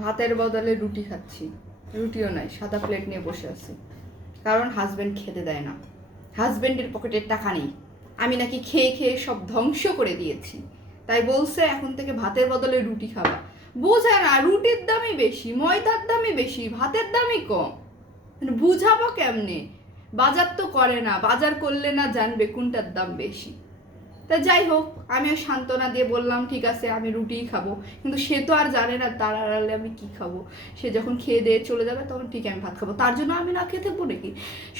ভাতের বদলে রুটি খাচ্ছি, রুটিও নাই, সাদা প্লেট নিয়ে বসে আছি, কারণ হাজব্যান্ড খেতে দেয় না। হাজব্যান্ডের পকেটের টাকা নেই, আমি নাকি খেয়ে খেয়ে সব ধ্বংস করে দিয়েছি, তাই বলছে এখন থেকে ভাতের বদলে রুটি খাবা। বোঝা না, রুটির দামই বেশি, ময়দার দামই বেশি, ভাতের দামই কম, বুঝাবো কেমনে? বাজার তো করে না, বাজার করলে না জানবে কোনটার দাম বেশি। তা যাই হোক, আমিও সান্ত্বনা দিয়ে বললাম ঠিক আছে আমি রুটিই খাবো, কিন্তু সে তো আর জানে না তার আড়ালে আমি কি খাবো। সে যখন খেয়ে দিয়ে চলে যাবে তখন ঠিক আমি ভাত খাবো, তার জন্য আমি না খেয়ে থাকবো নাকি?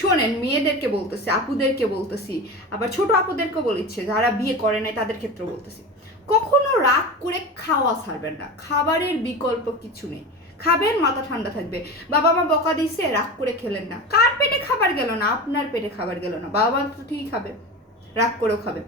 শোনেন, মেয়েদেরকে বলতেছি, আপুদেরকে বলতেছি, আবার ছোট আপুদেরকেও বলিচ্ছে যারা বিয়ে করে নাই তাদের ক্ষেত্রেও বলতেছি, কখনো রাগ করে খাওয়া ছাড়বেন না। খাবারের বিকল্প কিছু নেই, খাবেন মাথা ঠান্ডা থাকবে। বাবা মা বকা দিচ্ছে রাগ করে খেলেন না, কার পেটে খাবার গেল না? আপনার পেটে খাবার গেল না, বাবা তো ঠিকই খাবে, রাগ করেও খাবে,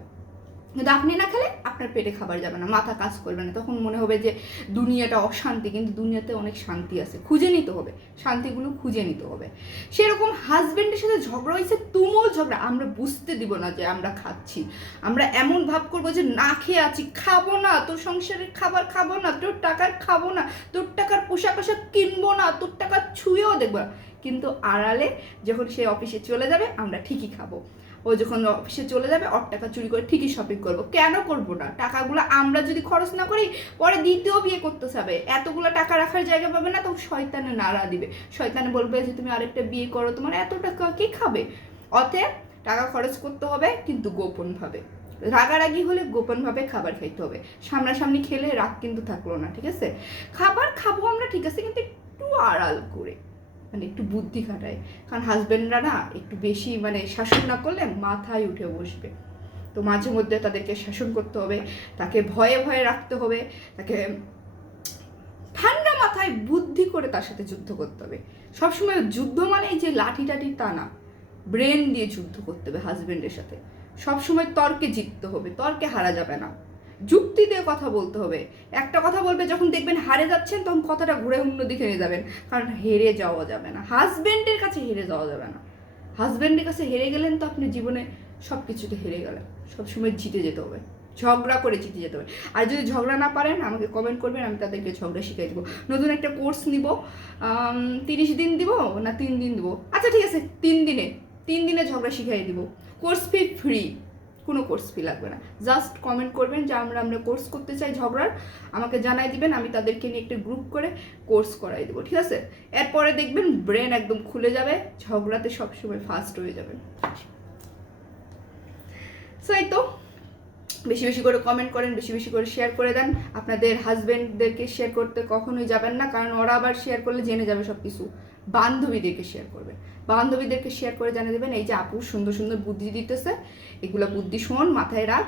কিন্তু আপনি না খেলে আপনার পেটে খাবার যাবে না, মাথা কাজ করবে না, তখন মনে হবে যে দুনিয়াটা অশান্তি, কিন্তু দুনিয়াতে অনেক শান্তি আছে, খুঁজে নিতে হবে, শান্তিগুলো খুঁজে নিতে হবে। সেরকম হাজবেন্ডের সাথে ঝগড়া হয়েছে, তুমুল ঝগড়া, আমরা বুঝতে দিব না যে আমরা খাচ্ছি, আমরা এমন ভাব করবো যে না খেয়ে আছি, খাবো না, তোর সংসারের খাবার খাবো না, তোর টাকার খাবো না, তোর টাকার পোশাক আশাক কিনবো না, তোর টাকা ছুঁয়েও দেখবো না, কিন্তু আড়ালে যখন সে অফিসে চলে যাবে আমরা ঠিকই খাবো, ও যখন অফিসে চলে যাবে ওর টাকা চুরি করে ঠিকই শপিং করবো। কেন করবো না? টাকাগুলো আমরা যদি খরচ না করি, পরে দ্বিতীয় বিয়ে করতে যাবে, এতগুলো টাকা রাখার জায়গা পাবে না, তখন শয়তানে নাড়া দিবে, শয়তানে বলবে যে তুমি আরেকটা বিয়ে করো, তোমার এত টাকা কে খাবে? অতএব টাকা খরচ করতে হবে, কিন্তু গোপনভাবে, রাগারাগি হলে গোপনভাবে খাবার খাইতে হবে, সামনাসামনি খেলে রাগ কিন্তু থাকলো না, ঠিক আছে? খাবার খাবো আমরা ঠিক আছে, কিন্তু একটু আড়াল করে, মানে একটু বুদ্ধি খাটায়, কারণ হাজব্যান্ডরা না একটু বেশি মানে শাসন না করলে মাথায় উঠে বসবে, তো মাঝে মধ্যে তাদেরকে শাসন করতে হবে, তাকে ভয়ে ভয়ে রাখতে হবে, তাকে ঠান্ডা মাথায় বুদ্ধি করে তার সাথে যুদ্ধ করতে হবে। সবসময় যুদ্ধ মানে যে লাঠি টাঠি তা না, ব্রেন দিয়ে যুদ্ধ করতে হবে হাজব্যান্ডের সাথে, সবসময় তর্কে জিততে হবে, তর্কে হারা যাবে না, যুক্তি দিয়ে কথা বলতে হবে। একটা কথা বলবে, যখন দেখবেন হারে যাচ্ছেন তখন কথাটা ঘুরে অন্যদিকে নিয়ে যাবেন, কারণ হেরে যাওয়া যাবে না, হাজব্যান্ডের কাছে হেরে যাওয়া যাবে না। হাজব্যান্ডের কাছে হেরে গেলেন তো আপনি জীবনে সব কিছুতে হেরে গেলেন, সবসময় জিতে যেতে হবে, ঝগড়া করে জিতে যেতে হবে। আর যদি ঝগড়া না পারেন আমাকে কমেন্ট করবেন, আমি তাদেরকে ঝগড়া শিখিয়ে দেবো। নতুন একটা কোর্স নিব, 30 দিন দিব না 3 দিন দিব, আচ্ছা ঠিক আছে 3 দিনে ঝগড়া শিখিয়ে দিব, কোর্স ফি ফ্রি, কোনো কোর্স ফি লাগবে না, জাস্ট কমেন্ট করবেন যে আমরা কোর্স করতে চাই ঝগড়ার, আমাকে জানাই দিবেন, আমি তাদেরকে নিয়ে একটা গ্রুপ করে কোর্স করাই দেবো, ঠিক আছে? এরপরে দেখবেন ব্রেন একদম খুলে যাবে, ঝগড়াতে সবসময় ফাস্ট হয়ে যাবে। সো এই তো, বেশি বেশি করে কমেন্ট করেন, বেশি বেশি করে শেয়ার করে দেন, আপনাদের হাজব্যান্ডদেরকে শেয়ার করতে কখনোই যাবেন না, কারণ ওরা আবার শেয়ার করলে জেনে যাবে সব কিছু। বান্ধবীদেরকে শেয়ার করবে, বান্ধবীদেরকে শেয়ার করে জানিয়ে দেবেন এই যে আপু সুন্দর সুন্দর বুদ্ধি দিতেছে, এগুলো বুদ্ধি শোন, মাথায় রাখ,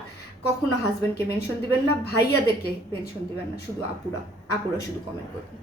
কখনো হাজব্যান্ডকে মেনশন দিবেন না, ভাইয়াদেরকে মেনশন দিবেন না, শুধু আপুরা শুধু কমেন্ট করবেন।